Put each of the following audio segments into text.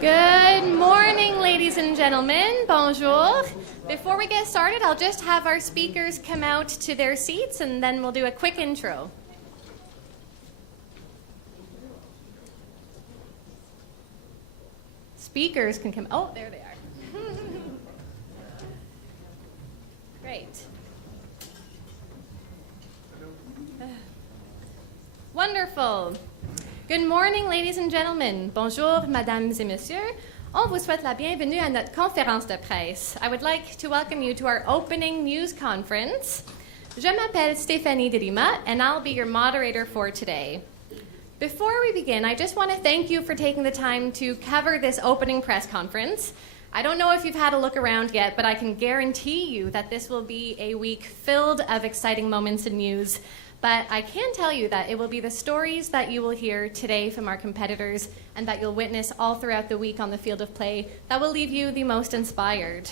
Good morning, ladies and gentlemen. Bonjour. Before we get started, I'll just have our speakers come out to their seats and then we'll do a quick intro. Speakers can come. Oh, there they are. Great. Wonderful. Good morning, ladies and gentlemen. Bonjour, mesdames et messieurs. On vous souhaite la bienvenue à notre conférence de presse. I would like to welcome you to our opening news conference. Je m'appelle Stéphanie Derima, and I'll be your moderator for today. Before we begin, I just want to thank you for taking the time to cover this opening press conference. I don't know if you've had a look around yet, but I can guarantee you that this will be a week filled of exciting moments in news. But I can tell you that it will be the stories that you will hear today from our competitors and that you'll witness all throughout the week on the field of play that will leave you the most inspired.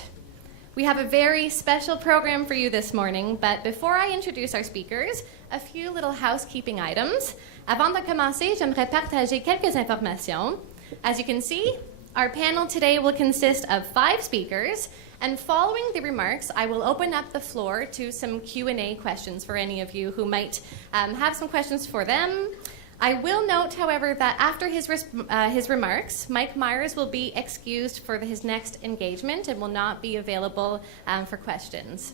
We have a very special program for you this morning, but before I introduce our speakers, a few little housekeeping items. Avant de commencer, j'aimerais partager quelques informations. As you can see, our panel today will consist of 5 speakers, and following the remarks, I will open up the floor to some Q&A questions for any of you who might have some questions for them. I will note, however, that after his remarks, Mike Myers will be excused for his next engagement and will not be available for questions.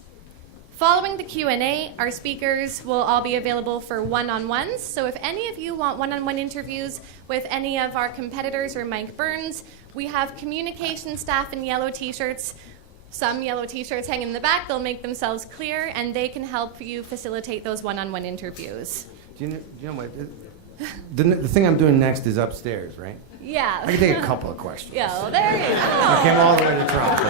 Following the Q&A, our speakers will all be available for one-on-ones. So if any of you want one-on-one interviews with any of our competitors or Mike Burns, we have communication staff in yellow T-shirts. Some yellow T-shirts hang in the back. They'll make themselves clear, and they can help you facilitate those one-on-one interviews. Do you know what? The thing I'm doing next is upstairs, right? Yeah. I can take a couple of questions. Yeah, well, there you go. I came all the way to Toronto.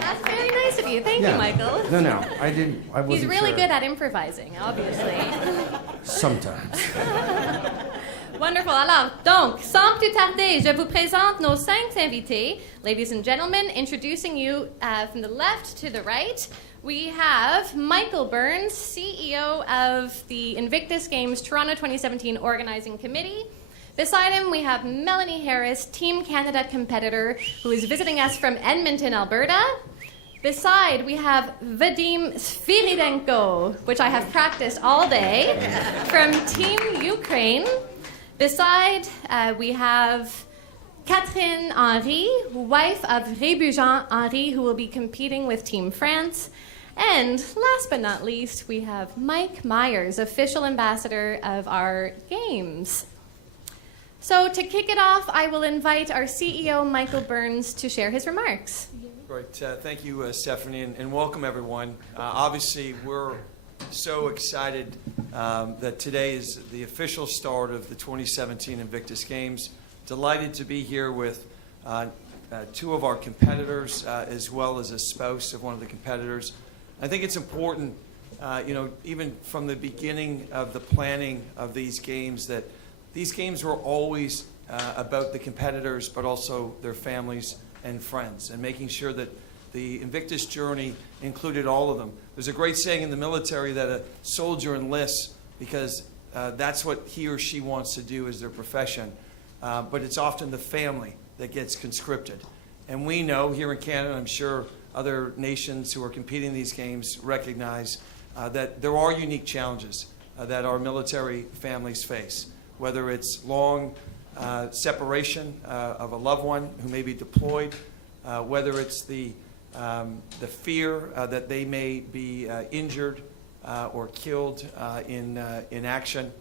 That's very nice of you. Thank you, Michael. No, I didn't. I wasn't He's really sure. good at improvising, obviously. Sometimes. Wonderful. Alors, donc, sans plus tarder, je vous présente nos 5 invités. Ladies and gentlemen, introducing you from the left to the right, we have Michael Burns, CEO of the Invictus Games Toronto 2017 Organizing Committee. Beside him, we have Melanie Harris, Team Canada competitor, who is visiting us from Edmonton, Alberta. Beside, we have Vadim Sviridenko, which I have practiced all day, from Team Ukraine. Beside, we have Catherine Henry, wife of Rébugent Henry, who will be competing with Team France. And last but not least, we have Mike Myers, official ambassador of our games. So to kick it off, I will invite our CEO, Michael Burns, to share his remarks. Great. Thank you, Stephanie, and welcome, everyone. Obviously, we're so excited that today is the official start of the 2017 Invictus Games. Delighted to be here with 2 of our competitors, as well as a spouse of one of the competitors. I think it's important, even from the beginning of the planning of these games, that these games were always about the competitors, but also their families and friends, and making sure that the Invictus journey included all of them. There's a great saying in the military that a soldier enlists because that's what he or she wants to do as their profession, but it's often the family that gets conscripted. And we know here in Canada, I'm sure other nations who are competing in these games recognize that there are unique challenges that our military families face, whether it's long separation of a loved one who may be deployed, whether it's the fear that they may be injured or killed in action,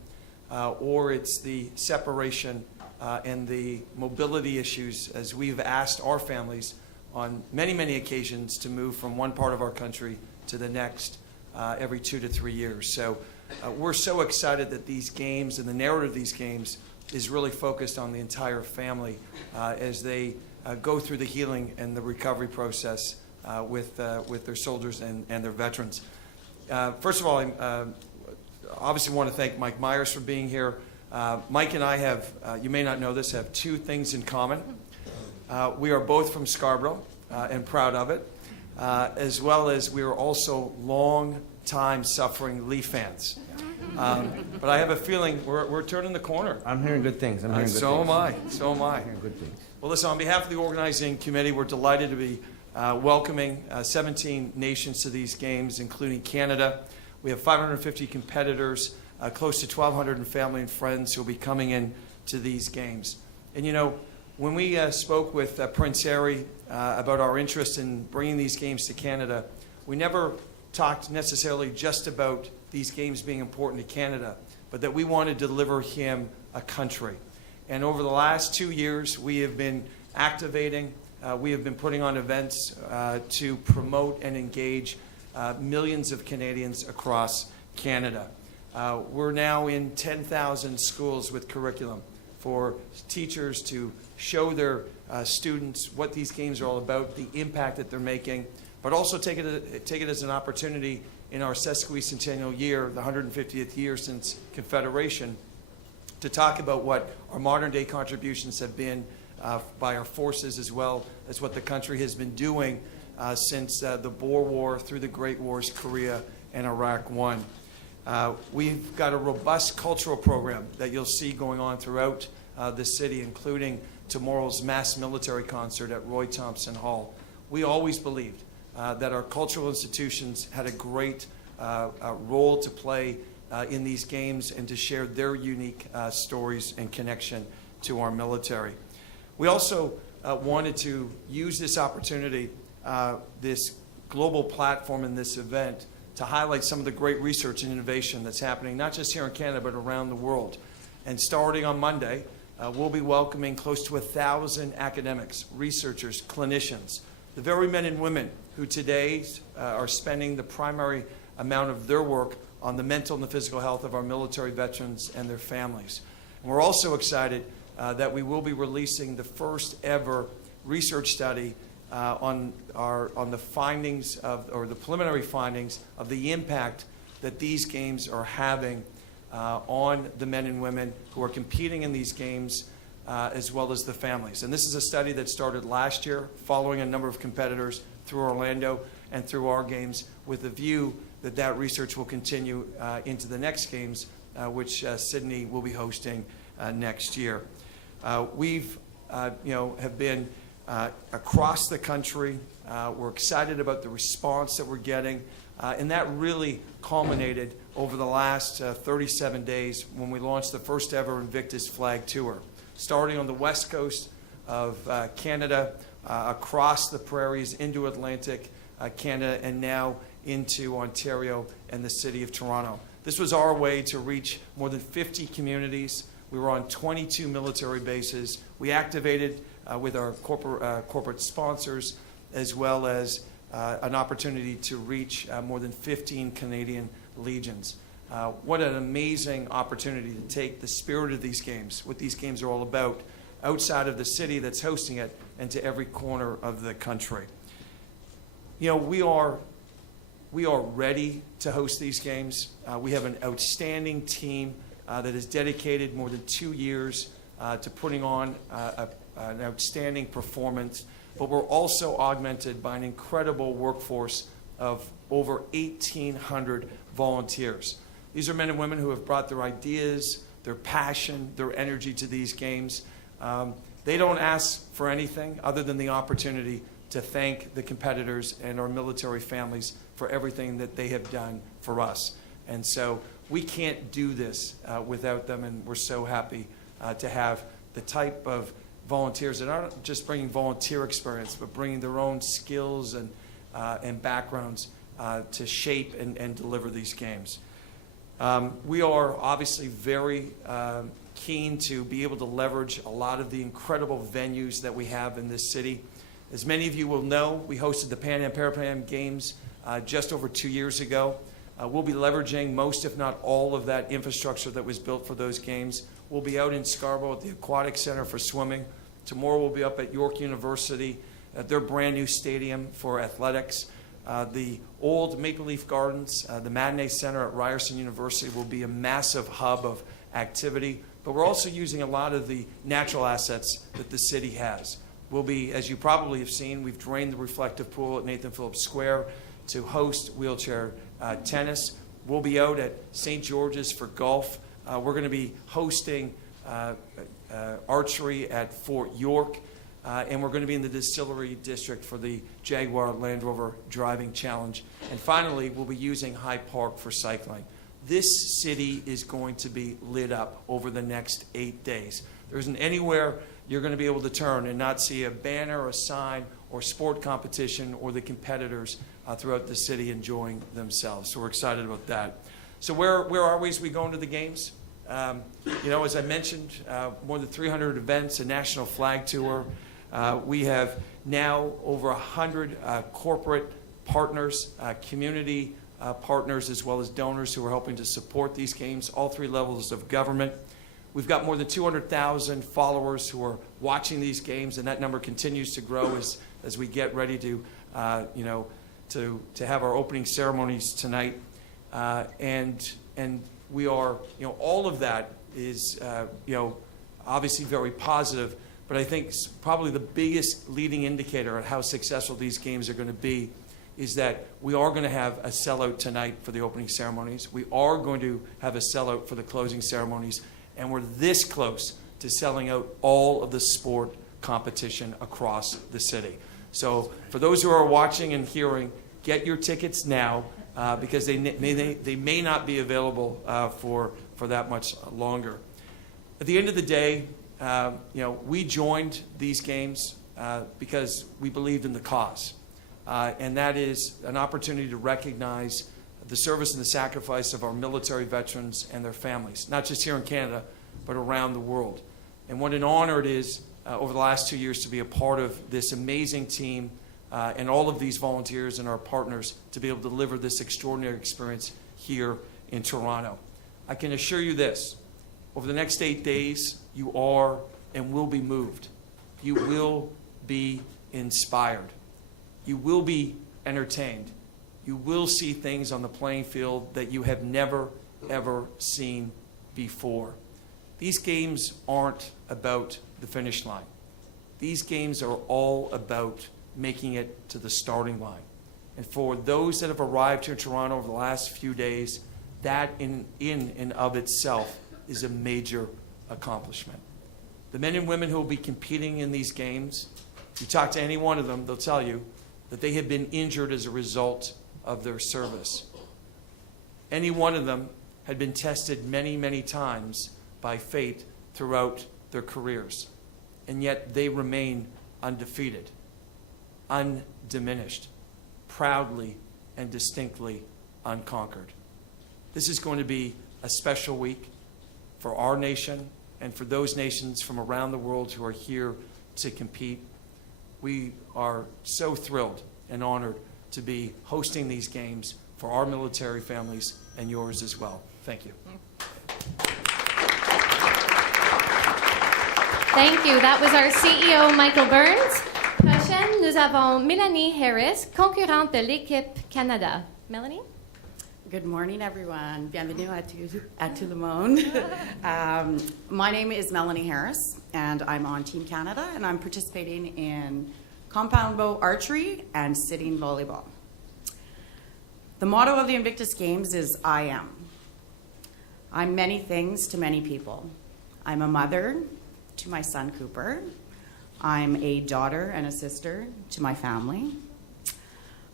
or it's the separation and the mobility issues, as we've asked our families on many, many occasions to move from one part of our country to the next every 2 to 3 years. So we're so excited that these games and the narrative of these games is really focused on the entire family as they go through the healing and the recovery process with their soldiers and their veterans. First of all, I obviously want to thank Mike Myers for being here. Mike and I have, you may not know this, have 2 things in common. We are both from Scarborough and proud of it, as well as we are also long-time suffering Leaf fans. But I have a feeling we're turning the corner. I'm hearing good things. I'm hearing good So things. am I. So am I. I'm hearing good things. Well, listen, on behalf of the organizing committee, we're delighted to be welcoming 17 nations to these games, including Canada. We have 550 competitors, close to 1,200 family and friends who will be coming in to these games. And you know, when we spoke with Prince Harry about our interest in bringing these games to Canada, we never talked necessarily just about these games being important to Canada, but that we want to deliver him a country. And over the last 2 years, we have been activating, we have been putting on events to promote and engage millions of Canadians across Canada. We're now in 10,000 schools with curriculum for teachers to show their students what these games are all about, the impact that they're making, but also take it as an opportunity in our sesquicentennial year, the 150th year since Confederation, to talk about what our modern day contributions have been by our forces, as well as what the country has been doing since the Boer War through the Great Wars, Korea and Iraq won. We've got a robust cultural program that you'll see going on throughout the city, including tomorrow's mass military concert at Roy Thompson Hall. We always believed that our cultural institutions had a great role to play in these games and to share their unique stories and connection to our military. We also wanted to use this opportunity, this global platform in this event, to highlight some of the great research and innovation that's happening, not just here in Canada, but around the world. And starting on Monday, we'll be welcoming close to 1,000 academics, researchers, clinicians, the very men and women who today are spending the primary amount of their work on the mental and the physical health of our military veterans and their families. And we're also excited that we will be releasing the first ever research study on the findings of, or the preliminary findings of the impact that these games are having on the men and women who are competing in these games, as well as the families. And this is a study that started last year, following a number of competitors through Orlando and through our games, with the view that that research will continue into the next games, which Sydney will be hosting next year. We've have been across the country. We're excited about the response that we're getting, and that really culminated over the last 37 days when we launched the first ever Invictus flag tour, starting on the west coast of Canada, across the prairies into Atlantic Canada, and now into Ontario and the city of Toronto. This was our way to reach more than 50 communities. We were on 22 military bases. We activated with our corporate sponsors, as well as an opportunity to reach more than 15 Canadian legions. What an amazing opportunity to take the spirit of these games, what these games are all about, outside of the city that's hosting it and to every corner of the country. You know, we are ready to host these games. We have an outstanding team that has dedicated more than 2 years to putting on an outstanding performance, but we're also augmented by an incredible workforce of over 1,800 volunteers. These are men and women who have brought their ideas, their passion, their energy to these games. They don't ask for anything other than the opportunity to thank the competitors and our military families for everything that they have done for us. And so we can't do this without them, and we're so happy to have the type of volunteers that aren't just bringing volunteer experience, but bringing their own skills and backgrounds to shape and deliver these games. We are obviously very keen to be able to leverage a lot of the incredible venues that we have in this city. As many of you will know, we hosted the Pan Am Parapam Games just over 2 years ago. We'll be leveraging most, if not all, of that infrastructure that was built for those games. We'll be out in Scarborough at the Aquatic Center for swimming. Tomorrow we'll be up at York University at their brand new stadium for athletics. The old Maple Leaf Gardens, the Matinee Center at Ryerson University will be a massive hub of activity, but we're also using a lot of the natural assets that the city has. We'll be, as you probably have seen, we've drained the reflective pool at Nathan Phillips Square to host wheelchair tennis. We'll be out at St. George's for golf. We're going to be hosting archery at Fort York. And we're going to be in the Distillery District for the Jaguar Land Rover Driving Challenge. And finally, we'll be using Hyde Park for cycling. This city is going to be lit up over the next 8 days. There isn't anywhere you're going to be able to turn and not see a banner, a sign, or sport competition, or the competitors throughout the city enjoying themselves. So we're excited about that. So where are we as we go into the games? As I mentioned, more than 300 events, a national flag tour. We have now over 100 corporate partners, community partners, as well as donors who are helping to support these games, all three levels of government. We've got more than 200,000 followers who are watching these games, and that number continues to grow as we get ready to have our opening ceremonies tonight. And we are, all of that is, obviously very positive. But I think probably the biggest leading indicator of how successful these games are going to be is that we are going to have a sellout tonight for the opening ceremonies. We are going to have a sellout for the closing ceremonies. And we're this close to selling out all of the sport competition across the city. So for those who are watching and hearing, get your tickets now because they may not be available for that much longer. At the end of the day, we joined these games because we believed in the cause. And that is an opportunity to recognize the service and the sacrifice of our military veterans and their families, not just here in Canada, but around the world. And what an honor it is over the last 2 years to be a part of this amazing team and all of these volunteers and our partners to be able to deliver this extraordinary experience here in Toronto. I can assure you this, over the next 8 days, you are and will be moved. You will be inspired. You will be entertained. You will see things on the playing field that you have never, ever seen before. These games aren't about the finish line. These games are all about making it to the starting line. And for those that have arrived here in Toronto over the last few days, that in and of itself is a major accomplishment. The men and women who will be competing in these games, if you talk to any one of them, they'll tell you that they have been injured as a result of their service. Any one of them had been tested many, many times by fate throughout their careers. And yet they remain undefeated, undiminished, proudly and distinctly unconquered. This is going to be a special week for our nation and for those nations from around the world who are here to compete. We are so thrilled and honored to be hosting these games for our military families and yours as well. Thank you. Thank you. That was our CEO, Michael Burns. Prochaine, nous avons Mélanie Harris, concurrente de l'équipe Canada. Melanie? Good morning, everyone. Bienvenue à tout le monde. My name is Melanie Harris, and I'm on Team Canada, and I'm participating in compound bow archery and sitting volleyball. The motto of the Invictus Games is I am. I'm many things to many people. I'm a mother to my son Cooper. I'm a daughter and a sister to my family.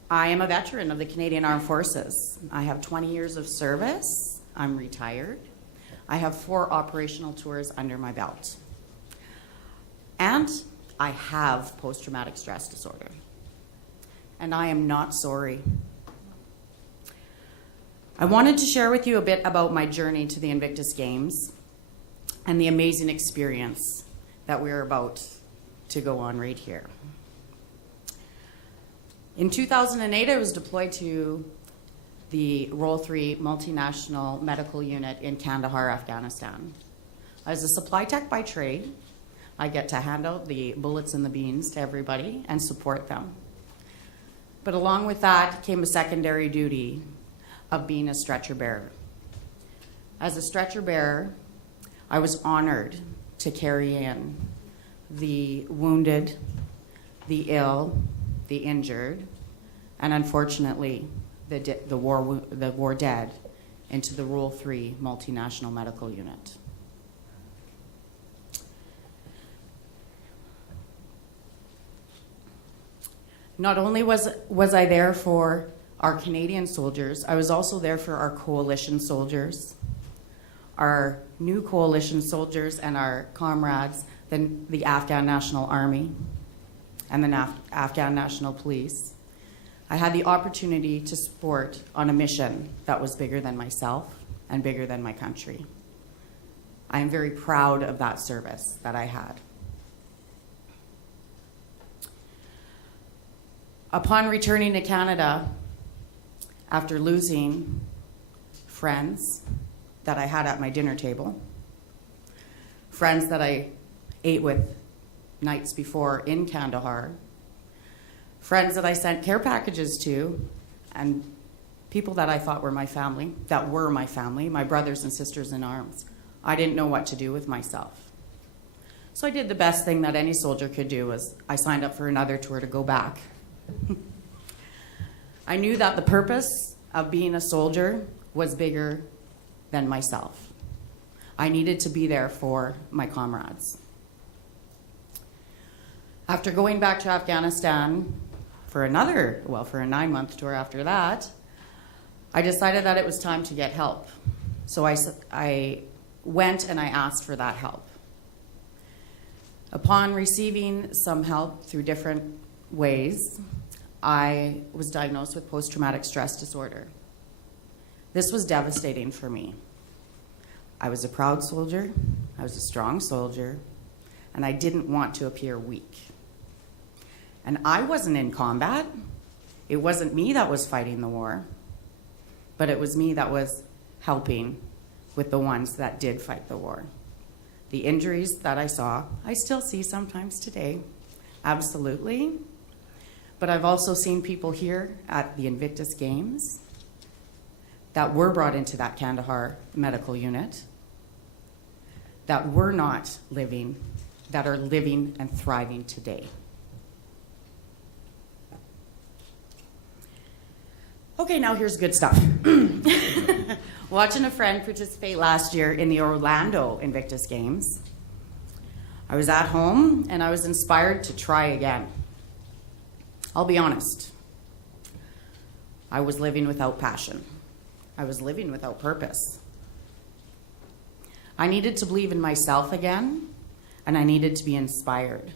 I am a veteran of the Canadian Armed Forces. I have 20 years of service. I'm retired. I have 4 operational tours under my belt. And I have post-traumatic stress disorder. And I am not sorry. I wanted to share with you a bit about my journey to the Invictus Games and the amazing experience that we're about to go on right here. In 2008, I was deployed to the Role 3 multinational medical unit in Kandahar, Afghanistan. As a supply tech by trade, I get to hand out the bullets and the beans to everybody and support them. But along with that came a secondary duty of being a stretcher bearer. As a stretcher bearer, I was honored to carry in the wounded, the ill, the injured, and unfortunately, the war dead into the Rule 3 multinational medical unit. Not only was I there for our Canadian soldiers, I was also there for our coalition soldiers, our new coalition soldiers and our comrades, the Afghan National Army and the Afghan National Police. I had the opportunity to support on a mission that was bigger than myself and bigger than my country. I am very proud of that service that I had. Upon returning to Canada, after losing friends that I had at my dinner table, friends that I ate with nights before in Kandahar, friends that I sent care packages to, and people that I thought were my family, my brothers and sisters in arms, I didn't know what to do with myself. So I did the best thing that any soldier could do, was I signed up for another tour to go back. I knew that the purpose of being a soldier was bigger than myself. I needed to be there for my comrades. After going back to Afghanistan for a 9-month tour after that, I decided that it was time to get help. So I went and I asked for that help. Upon receiving some help through different ways, I was diagnosed with post-traumatic stress disorder. This was devastating for me. I was a proud soldier, I was a strong soldier, and I didn't want to appear weak. And I wasn't in combat. It wasn't me that was fighting the war, but it was me that was helping with the ones that did fight the war. The injuries that I saw, I still see sometimes today, absolutely. But I've also seen people here at the Invictus Games that were brought into that Kandahar medical unit that were not living, that are living and thriving today. Okay, now here's good stuff. Watching a friend participate last year in the Orlando Invictus Games, I was at home and I was inspired to try again. I'll be honest, I was living without passion. I was living without purpose. I needed to believe in myself again, and I needed to be inspired.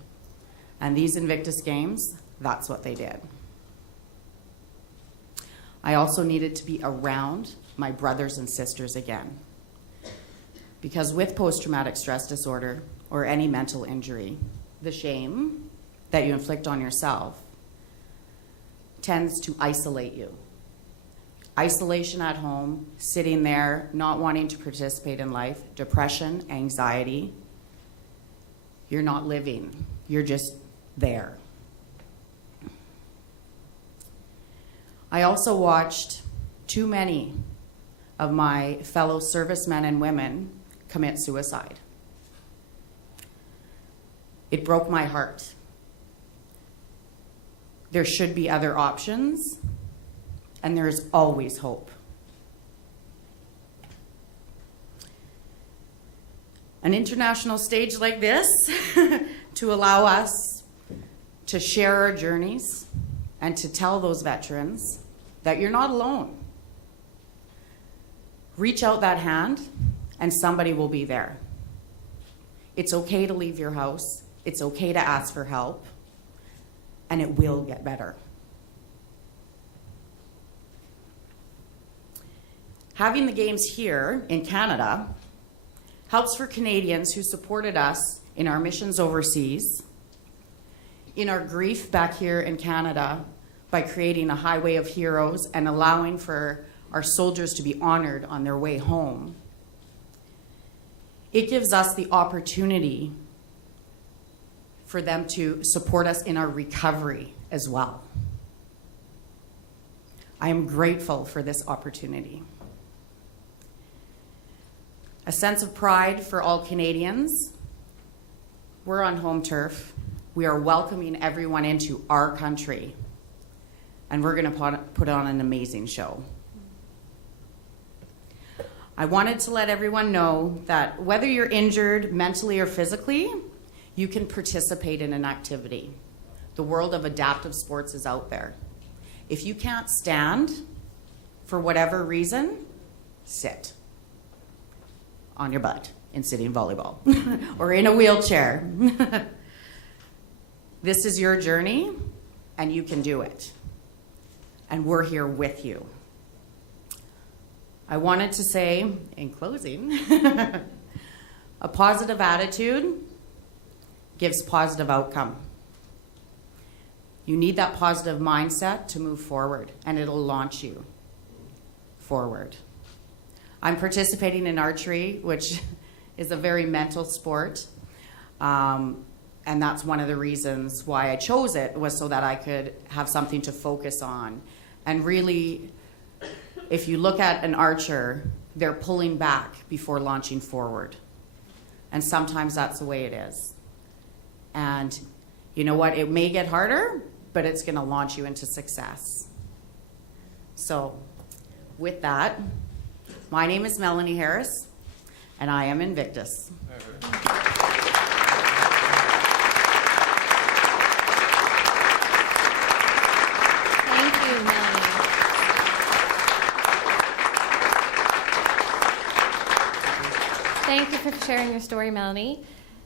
And these Invictus Games, that's what they did. I also needed to be around my brothers and sisters again. Because with post-traumatic stress disorder or any mental injury, the shame that you inflict on yourself tends to isolate you. Isolation at home, sitting there, not wanting to participate in life, depression, anxiety. You're not living, you're just there. I also watched too many of my fellow servicemen and women commit suicide. It broke my heart. There should be other options, and there is always hope. An international stage like this to allow us to share our journeys and to tell those veterans that you're not alone. Reach out that hand, and somebody will be there. It's okay to leave your house. It's okay to ask for help. And it will get better. Having the games here in Canada helps for Canadians who supported us in our missions overseas, in our grief back here in Canada by creating a highway of heroes and allowing for our soldiers to be honored on their way home. It gives us the opportunity for them to support us in our recovery as well. I am grateful for this opportunity. A sense of pride for all Canadians. We're on home turf. We are welcoming everyone into our country, and we're going to put on an amazing show. I wanted to let everyone know that whether you're injured mentally or physically, you can participate in an activity. The world of adaptive sports is out there. If you can't stand for whatever reason, sit on your butt in sitting volleyball or in a wheelchair. This is your journey, and you can do it. And we're here with you. I wanted to say, in closing, a positive attitude gives positive outcome. You need that positive mindset to move forward, and it'll launch you forward. I'm participating in archery, which is a very mental sport. And that's one of the reasons why I chose it, was so that I could have something to focus on. And really, if you look at an archer, they're pulling back before launching forward. And sometimes that's the way it is. And you know what? It may get harder, but it's going to launch you into success. So with that, my name is Melanie Harris, and I am Invictus. Thank you, Melanie. Thank you for sharing your story, Melanie.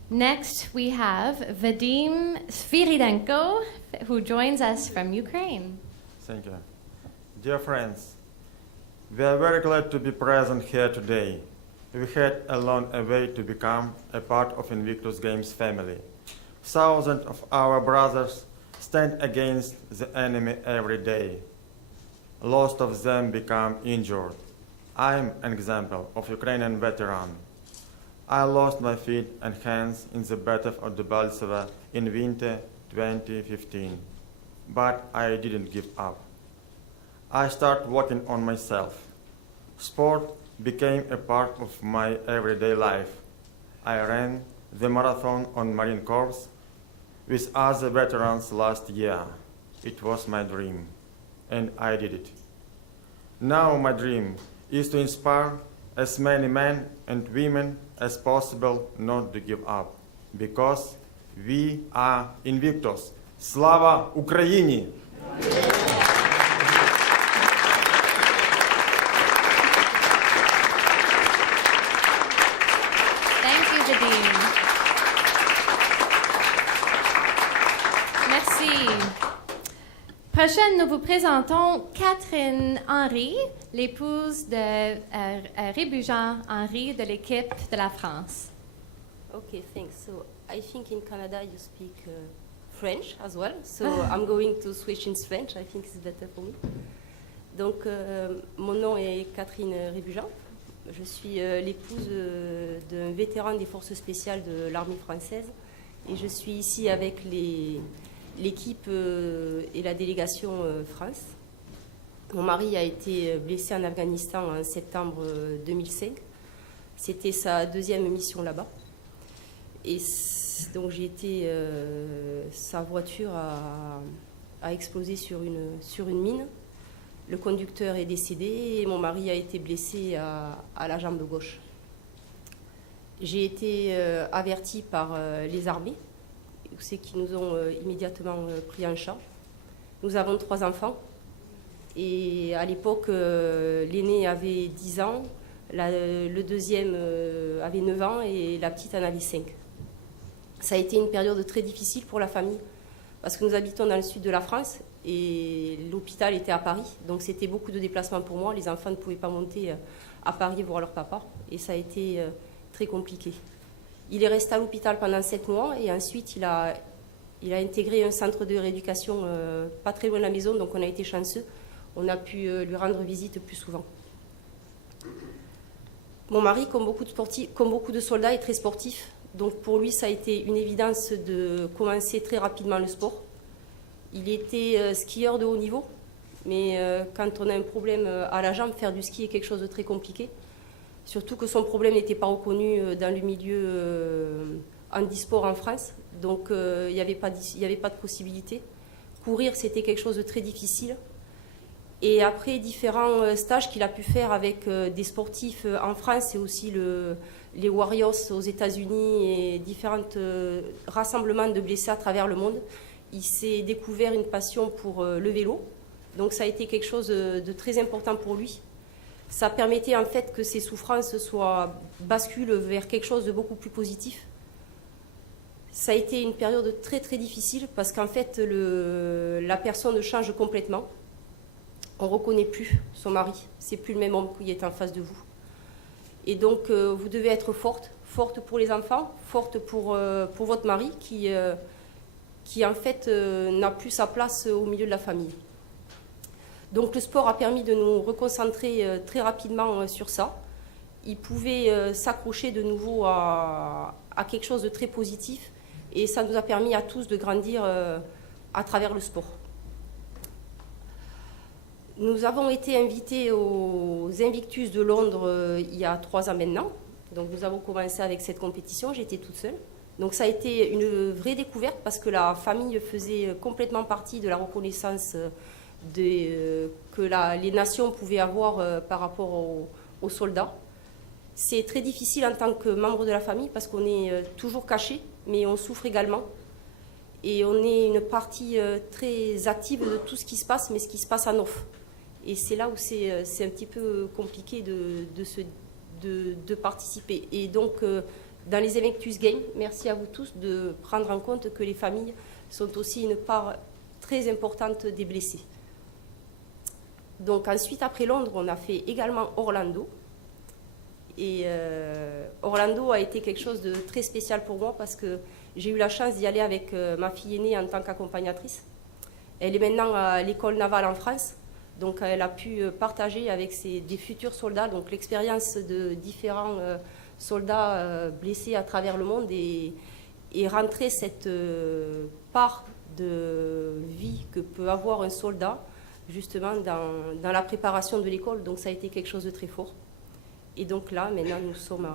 Next, we have Vadim Sviridenko, who joins us from Ukraine. Thank you. Dear friends, we are very glad to be present here today. We had a long way to become a part of Invictus Games family. Thousands of our brothers stand against the enemy every day. Most of them become injured. I am an example of Ukrainian veteran. I lost my feet and hands in the Battle of Debaltseve in winter 2015, but I didn't give up. I started working on myself. Sport became a part of my everyday life. I ran the marathon on Marine Corps with other veterans last year. It was my dream, and I did it. Now my dream is to inspire as many men and women as possible not to give up, because we are Invictus. Slava Ukraini! Thank you, Vadim. Merci. Prochaine, nous vous présentons Catherine Henry, l'épouse de Rébujean Henry de l'équipe de la France. Okay, thanks. So I think in Canada you speak French as well, so I'm going to switch in French. I think it's better for me. Donc, mon nom est Catherine Rébujean. Je suis l'épouse d'un vétéran des forces spéciales de l'armée française, et je suis ici avec l'équipe et la délégation France. Mon mari a été blessé en Afghanistan en septembre 2005. C'était sa deuxième mission là-bas. Et donc j'ai été, sa voiture a explosé sur une mine. Le conducteur est décédé et mon mari a été blessé à la jambe gauche. J'ai été avertie par les armées, c'est qui nous ont immédiatement pris en charge. Nous avons 3 enfants et à l'époque, l'aîné avait 10 ans, le deuxième avait 9 ans et la petite en avait 5. Ça a été une période très difficile pour la famille parce que nous habitons dans le sud de la France et l'hôpital était à Paris, donc c'était beaucoup de déplacements pour moi. Les enfants ne pouvaient pas monter à Paris voir leur papa et ça a été très compliqué. Il est resté à l'hôpital pendant 7 mois et ensuite il a intégré un centre de rééducation pas très loin de la maison, donc on a été chanceux. On a pu lui rendre visite plus souvent. Mon mari, comme beaucoup de soldats, est très sportif. Donc pour lui, ça a été une évidence de commencer très rapidement le sport. Il était skieur de haut niveau, mais quand on a un problème à la jambe, faire du ski est quelque chose de très compliqué. Surtout que son problème n'était pas reconnu dans le milieu handisport en France, donc il n'y avait pas de possibilité. Courir, c'était quelque chose de très difficile. Et après différents stages qu'il a pu faire avec des sportifs en France et aussi les Warriors aux États-Unis et différents rassemblements de blessés à travers le monde, il s'est découvert une passion pour le vélo. Donc ça a été quelque chose de très important pour lui. Ça permettait en fait que ses souffrances basculent vers quelque chose de beaucoup plus positif. Ça a été une période très très difficile parce qu'en fait la personne change complètement. On ne reconnaît plus son mari, c'est plus le même homme qui est en face de vous. Et donc vous devez être forte pour les enfants, forte pour votre mari qui en fait n'a plus sa place au milieu de la famille. Donc le sport a permis de nous reconcentrer très rapidement sur ça. Il pouvait s'accrocher de nouveau à quelque chose de très positif et ça nous a permis à tous de grandir à travers le sport. Nous avons été invités aux Invictus de Londres il y a 3 ans maintenant. Donc nous avons commencé avec cette compétition, j'étais toute seule. Donc ça a été une vraie découverte parce que la famille faisait complètement partie de la reconnaissance que les nations pouvaient avoir par rapport aux soldats. C'est très difficile en tant que membre de la famille parce qu'on est toujours caché, mais on souffre également. Et on est une partie très active de tout ce qui se passe, mais ce qui se passe en off. Et c'est là où c'est un petit peu compliqué de participer. Et donc, dans les Invictus Games, merci à vous tous de prendre en compte que les familles sont aussi une part très importante des blessés. Donc ensuite, après Londres, on a fait également Orlando. Et Orlando a été quelque chose de très spécial pour moi parce que j'ai eu la chance d'y aller avec ma fille aînée en tant qu'accompagnatrice. Elle est maintenant à l'école navale en France, donc elle a pu partager avec des futurs soldats donc l'expérience de différents soldats blessés à travers le monde et rentrer cette part de vie que peut avoir un soldat justement dans la préparation de l'école. Donc ça a été quelque chose de très fort. Et donc là, maintenant, nous sommes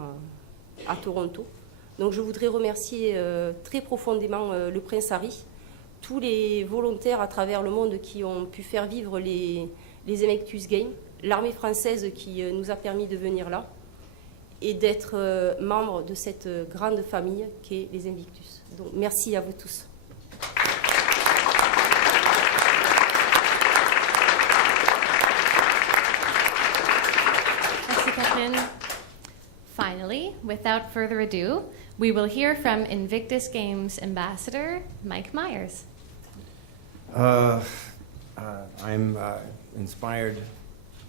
à Toronto. Donc je voudrais remercier très profondément le Prince Harry, tous les volontaires à travers le monde qui ont pu faire vivre les Invictus Games, l'armée française qui nous a permis de venir là et d'être membre de cette grande famille qu'est les Invictus. Donc merci à vous tous. Finally, without further ado, we will hear from Invictus Games Ambassador Mike Myers. I'm inspired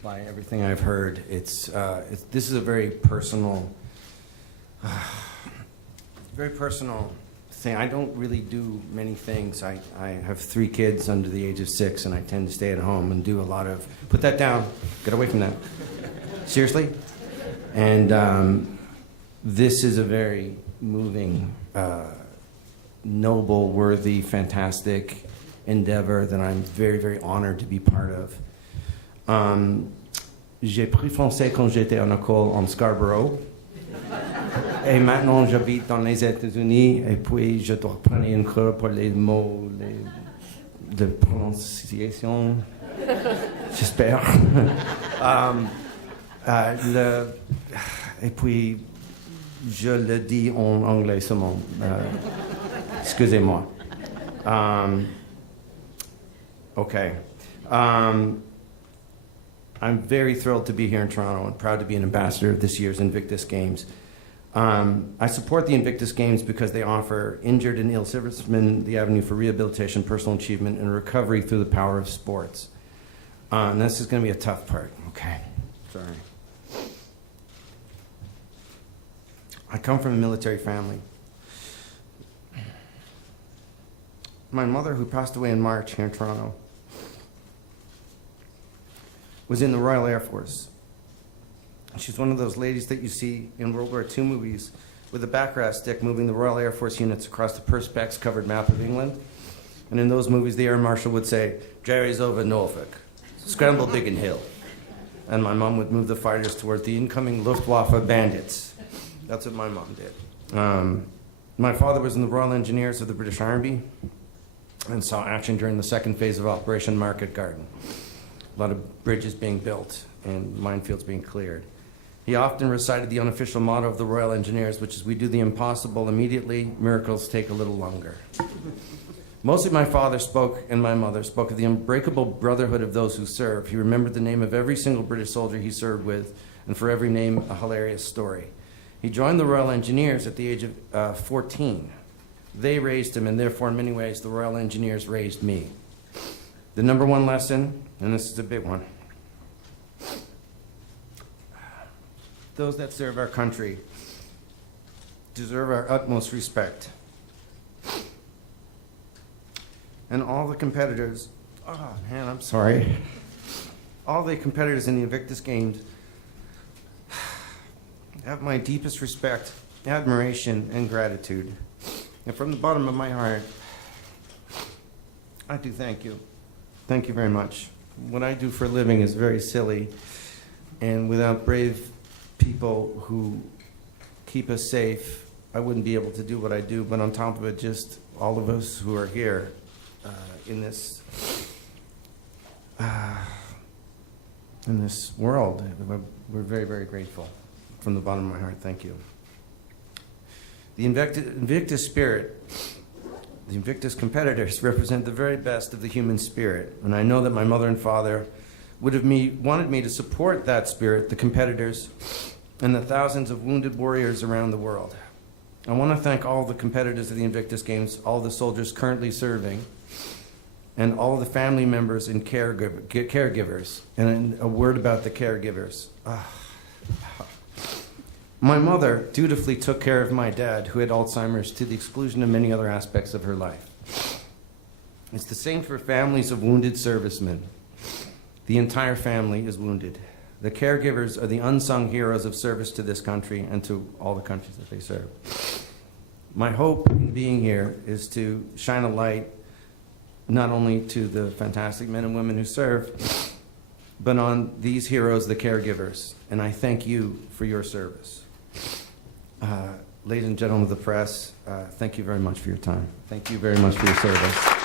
by everything I've heard. This is a very personal thing. I don't really do many things. I have 3 kids under the age of 6, and I tend to stay at home and do a lot of. Put that down. Get away from that. Seriously. And this is a very moving, noble, worthy, fantastic endeavor that I'm very, very honored to be part of. J'ai pris français quand j'étais en école en Scarborough. Et maintenant, j'habite dans les États-Unis. Et puis, je dois prendre une cours pour les mots de prononciation. J'espère. Et puis, je le dis en anglais seulement. Excusez-moi. Okay. I'm very thrilled to be here in Toronto and proud to be an ambassador of this year's Invictus Games. I support the Invictus Games because they offer injured and ill servicemen the avenue for rehabilitation, personal achievement, and recovery through the power of sports. And this is going to be a tough part. Okay. Sorry. I come from a military family. My mother, who passed away in March here in Toronto, was in the Royal Air Force. She's one of those ladies that you see in World War II movies with a backraft stick moving the Royal Air Force units across the Perspex-covered map of England. And in those movies, the Air Marshal would say, "Jerry's over Norfolk, scramble Biggin Hill." And my mom would move the fighters towards the incoming Luftwaffe bandits. That's what my mom did. My father was in the Royal Engineers of the British Army and saw action during the second phase of Operation Market Garden. a lot of bridges being built and minefields being cleared. He often recited the unofficial motto of the Royal Engineers, which is, "We do the impossible immediately, miracles take a little longer." Mostly my father spoke, and my mother spoke of the unbreakable brotherhood of those who serve. He remembered the name of every single British soldier he served with, and for every name, a hilarious story. He joined the Royal Engineers at the age of 14. They raised him, and therefore, in many ways, the Royal Engineers raised me. The number one lesson, and this is a big one: those that serve our country deserve our utmost respect. And all the competitors, oh man, I'm sorry. All the competitors in the Invictus Games have my deepest respect, admiration, and gratitude. And from the bottom of my heart, I do thank you. Thank you very much. What I do for a living is very silly, and without brave people who keep us safe, I wouldn't be able to do what I do. But on top of it, just all of us who are here in this world, we're very, very grateful. From the bottom of my heart, thank you. The Invictus spirit, the Invictus competitors represent the very best of the human spirit, and I know that my mother and father wanted me to support that spirit, the competitors, and the thousands of wounded warriors around the world. I want to thank all the competitors of the Invictus Games, all the soldiers currently serving, and all the family members and caregivers. And a word about the caregivers. My mother dutifully took care of my dad, who had Alzheimer's, to the exclusion of many other aspects of her life. It's the same for families of wounded servicemen. The entire family is wounded. The caregivers are the unsung heroes of service to this country and to all the countries that they serve. My hope in being here is to shine a light not only to the fantastic men and women who serve, but on these heroes, the caregivers. And I thank you for your service. Ladies and gentlemen of the press, thank you very much for your time. Thank you very much for your service.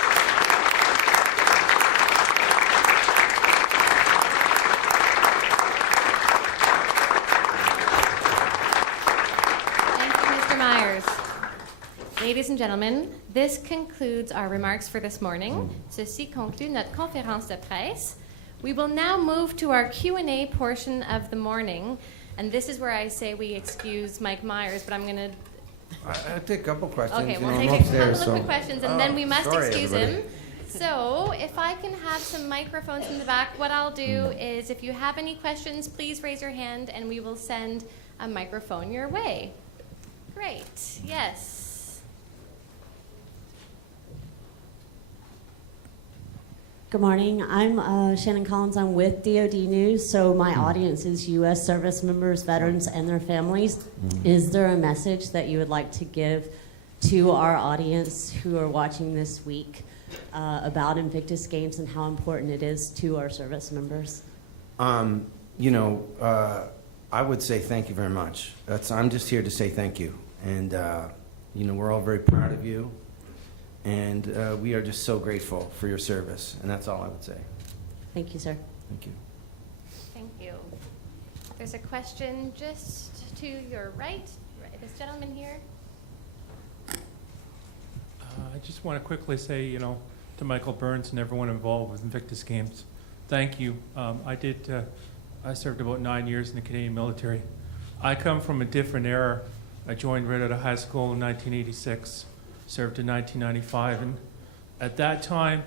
Ladies and gentlemen, this concludes our remarks for this morning. Ceci conclut notre conférence de presse. We will now move to our Q&A portion of the morning, and this is where I say we excuse Mike Myers, but I'm going to... I'll take a couple questions. Okay, you we'll know, take I'm a upstairs, couple of quick questions, and then we must sorry, excuse everybody. him. So if I can have some microphones in the back, what I'll do is if you have any questions, please raise your hand, and we will send a microphone your way. Great. Yes. Good morning. I'm Shannon Collins. I'm with DoD News, so my audience is U.S. service members, veterans, and their families. Is there a message that you would like to give to our audience who are watching this week about Invictus Games and how important it is to our service members? I would say thank you very much. I'm just here to say thank you. And, we're all very proud of you. And we are just so grateful for your service. And that's all I would say. Thank you, sir. Thank you. Thank you. There's a question just to your right. This gentleman here. I just want to quickly say, to Michael Burns and everyone involved with Invictus Games, thank you. I served about 9 years in the Canadian military. I come from a different era. I joined right out of high school in 1986. Served in 1995, and at that time,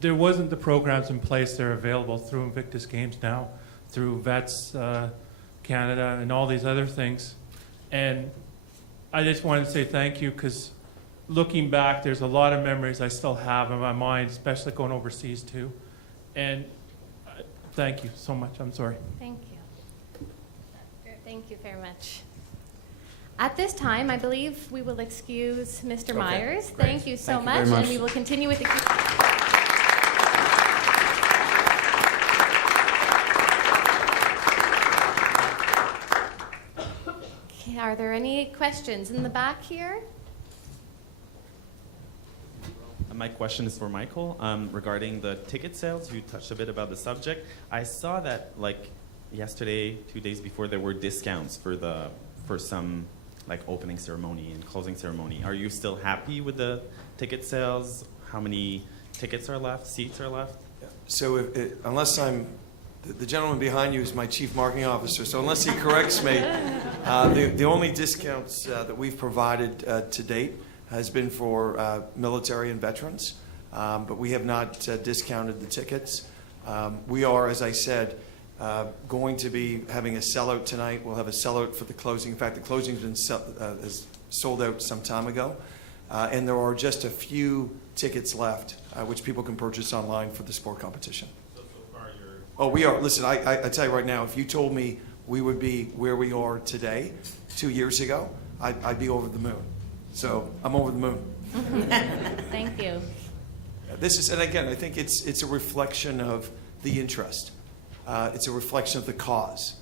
there wasn't the programs in place that are available through Invictus Games now, through Vets Canada and all these other things. And I just wanted to say thank you, because looking back, there's a lot of memories I still have in my mind, especially going overseas too. And thank you so much. I'm sorry. Thank you. Thank you very much. At this time, I believe we will excuse Mr. Myers. Great. Thank you so Thank you much, very much. and we will continue with the. Okay, are there any questions in the back here? My question is for Michael regarding the ticket sales. You touched a bit about the subject. I saw that like yesterday, 2 days before, there were discounts for some like opening ceremony and closing ceremony. Are you still happy with the ticket sales? How many tickets are left? Seats are left? So unless the gentleman behind you is my chief marketing officer, so unless he corrects me, the only discounts that we've provided to date has been for military and veterans, but we have not discounted the tickets. We are, as I said, going to be having a sellout tonight. We'll have a sellout for the closing. In fact, the closing's been is sold out some time ago, and there are just a few tickets left, which people can purchase online for the sport competition. So far you're... Oh, we are. Listen, I tell you right now, if you told me we would be where we are today 2 years ago, I'd be over the moon. So I'm over the moon. Thank you. This is, and again, I think it's a reflection of the interest. It's a reflection of the cause.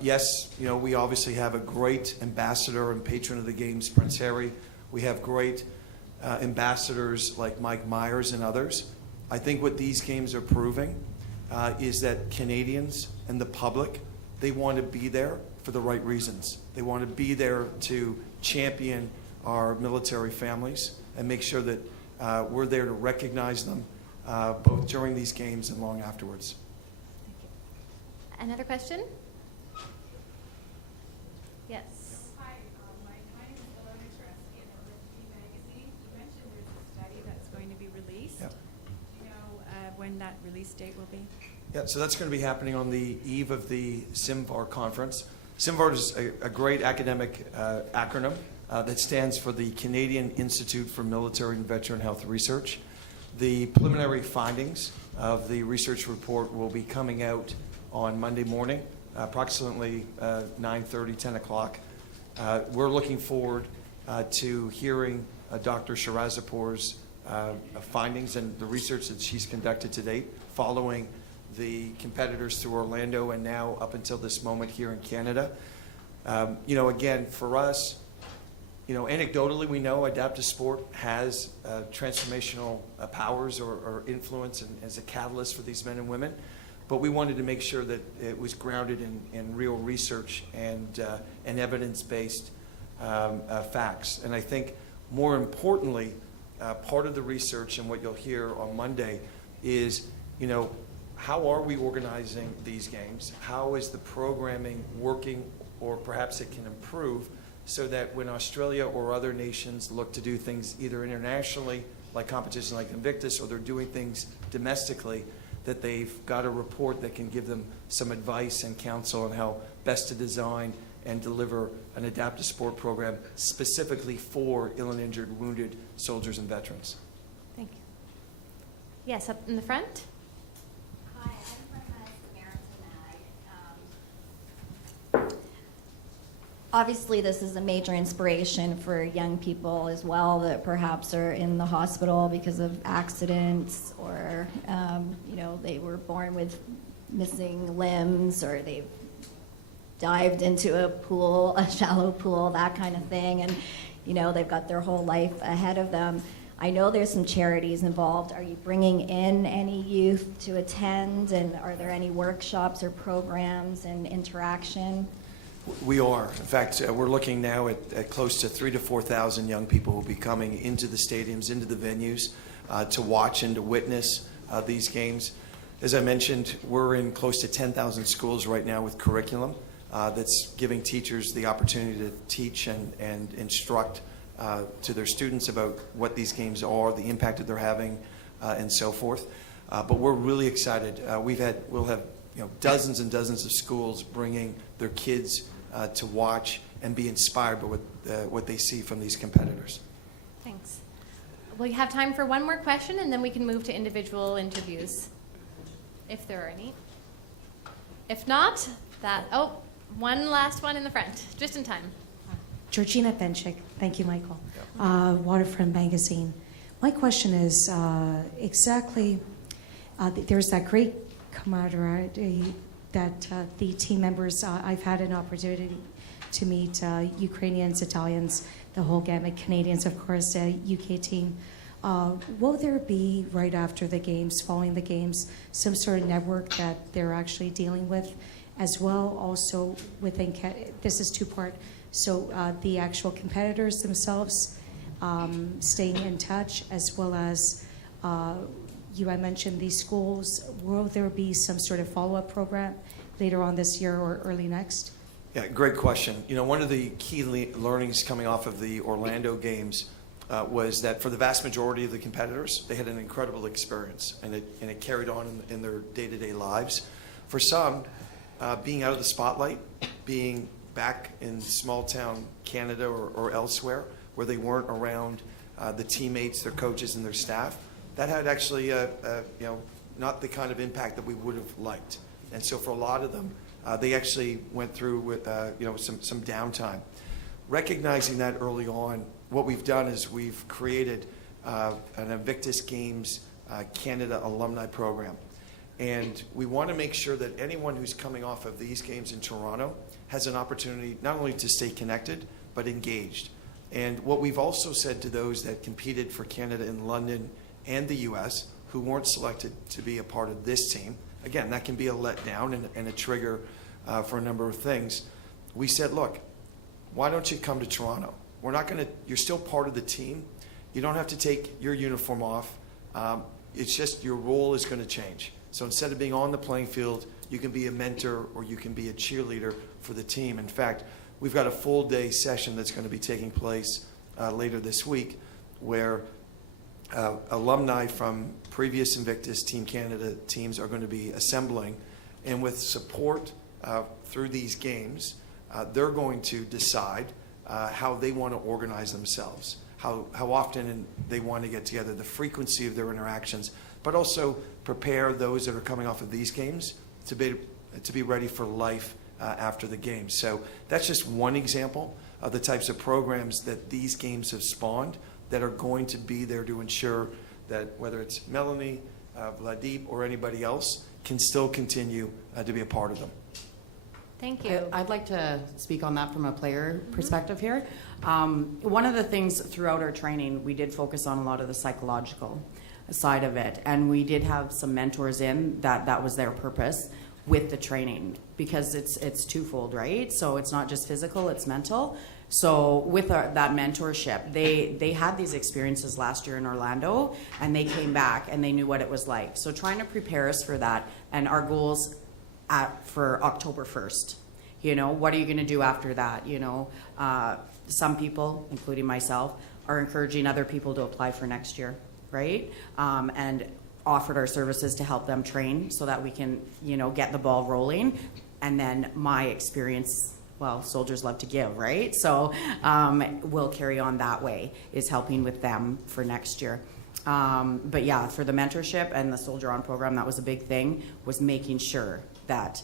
Yes, you know, we obviously have a great ambassador and patron of the games, Prince Harry. We have great ambassadors like Mike Myers and others. I think what these games are proving is that Canadians and the public, they want to be there for the right reasons. They want to be there to champion our military families and make sure that we're there to recognize them both during these games and long afterwards. Another question? Yes. Hi, my name is Ilona Tereski, and I'm with T Magazine. You mentioned there's a study that's going to be released. Yep. Do you know when that release date will be? Yeah, so that's going to be happening on the eve of the SIMVAR conference. SIMVAR is a great academic acronym that stands for the Canadian Institute for Military and Veteran Health Research. The preliminary findings of the research report will be coming out on Monday morning, approximately 9:30, 10 o'clock. We're looking forward to hearing Dr. Shirazapour's findings and the research that she's conducted to date following the competitors through Orlando and now up until this moment here in Canada. You know, again, for us, you know, anecdotally, we know adaptive sport has transformational powers or influence and as a catalyst for these men and women. But we wanted to make sure that it was grounded in real research and evidence-based facts. And I think more importantly, part of the research and what you'll hear on Monday is, you know, how are we organizing these games? How is the programming working, or perhaps it can improve, so that when Australia or other nations look to do things either internationally, like competition like Invictus, or they're doing things domestically, that they've got a report that can give them some advice and counsel on how best to design and deliver an adaptive sport program specifically for ill and injured, wounded soldiers and veterans. Thank you. Yes, up in the front. Hi, I'm from Samaritan Ag. Obviously, this is a major inspiration for young people as well that perhaps are in the hospital because of accidents, or you know, they were born with missing limbs, or they've dived into a pool, a shallow pool, that kind of thing, and you know, they've got their whole life ahead of them. I know there's some charities involved. Are you bringing in any youth to attend, and are there any workshops or programs and interaction? We are. In fact, we're looking now at close to 3,000 to 4,000 young people who will be coming into the stadiums, into the venues, to watch and to witness these games. As I mentioned, we're in close to 10,000 schools right now with curriculum that's giving teachers the opportunity to teach and instruct to their students about what these games are, the impact that they're having, and so forth. But we're really excited. We'll have dozens and dozens of schools bringing their kids to watch and be inspired by what they see from these competitors. Thanks. We have time for one more question, and then we can move to individual interviews, if there are any. If not, one last one in the front, just in time. Georgina Benchik. Thank you, Michael. Waterfront Magazine. My question is exactly, there's that great camaraderie that the team members, I've had an opportunity to meet Ukrainians, Italians, the whole gamut, Canadians, of course, UK team. Will there be, right after the games, following the games, some sort of network that they're actually dealing with as well? Also, within, this is two-part, so the actual competitors themselves staying in touch, as well as I mentioned these schools. Will there be some sort of follow-up program later on this year or early next? Yeah, great question. You know, one of the key learnings coming off of the Orlando games was that for the vast majority of the competitors, they had an incredible experience, and it carried on in their day-to-day lives. For some, being out of the spotlight, being back in small-town Canada or elsewhere where they weren't around the teammates, their coaches, and their staff, that had actually not the kind of impact that we would have liked. And so for a lot of them, they actually went through with some downtime. Recognizing that early on, what we've done is we've created an Invictus Games Canada alumni program. And we want to make sure that anyone who's coming off of these games in Toronto has an opportunity not only to stay connected, but engaged. And what we've also said to those that competed for Canada in London and the US who weren't selected to be a part of this team, again, that can be a letdown and a trigger for a number of things. We said, look, why don't you come to Toronto? We're not going to, you're still part of the team. You don't have to take your uniform off. It's just your role is going to change. So instead of being on the playing field, you can be a mentor or you can be a cheerleader for the team. In fact, we've got a full day session that's going to be taking place later this week where alumni from previous Invictus Team Canada teams are going to be assembling. And with support through these games, they're going to decide how they want to organize themselves, how often they want to get together, the frequency of their interactions, but also prepare those that are coming off of these games to be ready for life after the game. So that's just one example of the types of programs that these games have spawned that are going to be there to ensure that whether it's Melanie, Vladeep, or anybody else can still continue to be a part of them. Thank you. I'd like to speak on that from a player perspective here. One of the things throughout our training, we did focus on a lot of the psychological side of it, and we did have some mentors in that was their purpose with the training, because it's twofold, right? So it's not just physical, it's mental. So with that mentorship, they had these experiences last year in Orlando, and they came back and they knew what it was like. So trying to prepare us for that, and our goals for October 1st. You know, what are you going to do after that? You know, some people, including myself, are encouraging other people to apply for next year, right? And offered our services to help them train so that we can, get the ball rolling. And then my experience, well, soldiers love to give, right? So we'll carry on that way, is helping with them for next year. But yeah, for the mentorship and the Soldier On program, that was a big thing, was making sure that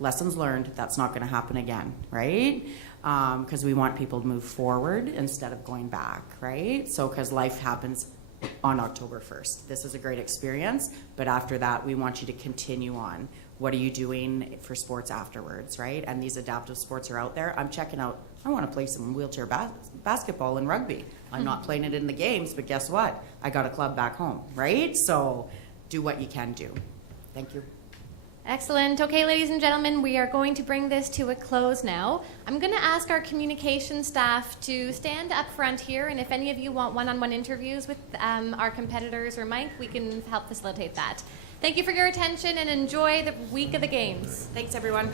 lessons learned, that's not going to happen again, right? Because we want people to move forward instead of going back, right? So because life happens on October 1st. This is a great experience, but after that, we want you to continue on. What are you doing for sports afterwards, right? And these adaptive sports are out there. I'm checking out, I want to play some wheelchair basketball and rugby. I'm not playing it in the games, but guess what? I got a club back home, right? So do what you can do. Thank you. Excellent. Okay, ladies and gentlemen, we are going to bring this to a close now. I'm going to ask our communication staff to stand up front here, and if any of you want one-on-one interviews with our competitors or Mike, we can help facilitate that. Thank you for your attention, and enjoy the week of the games. Thanks, everyone.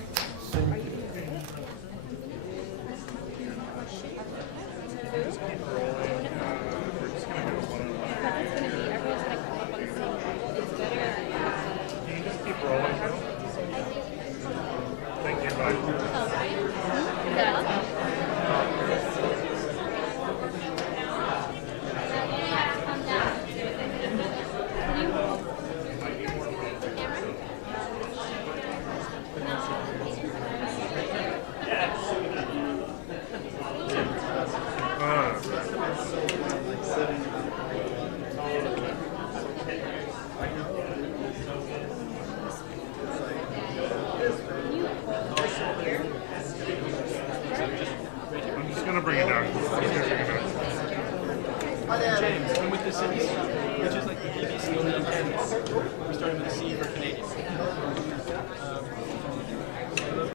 James, come with the city. Thanks.